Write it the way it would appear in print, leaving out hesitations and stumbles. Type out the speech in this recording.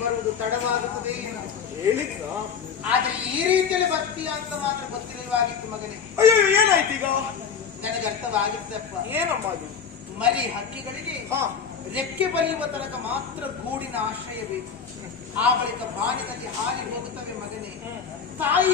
ಬರುವುದು ತಡವಾಗುತ್ತದೆ ಹೇಳಿದ್ರ ಆದ್ರೆ ಈ ರೀತಿಯಲ್ಲಿ ಬರ್ತೀಯ ಅಂತ ಮಾತ್ರ ಗೊತ್ತಿರಲಿವಾಗಿತ್ತು ಮಗನೇ. ಅಯ್ಯೋ ಏನಾಯ್ತು ಈಗ? ನನಗೆ ಅರ್ಥವಾಗಿತ್ತಪ್ಪ. ಏನಮ್ಮ ಅದು? ಮರಿ ಹಕ್ಕಿಗಳಿಗೆ ರೆಕ್ಕೆ ಬಲಿಯುವ ತನಕ ಮಾತ್ರ ಗೂಡಿನ ಆಶ್ರಯ ಬೇಕು. ಆ ಬಳಿಕ ಬಾನಿನಲ್ಲಿ ಹಾರಿ ಹೋಗುತ್ತವೆ ಮಗನೇ. ತಾಯಿ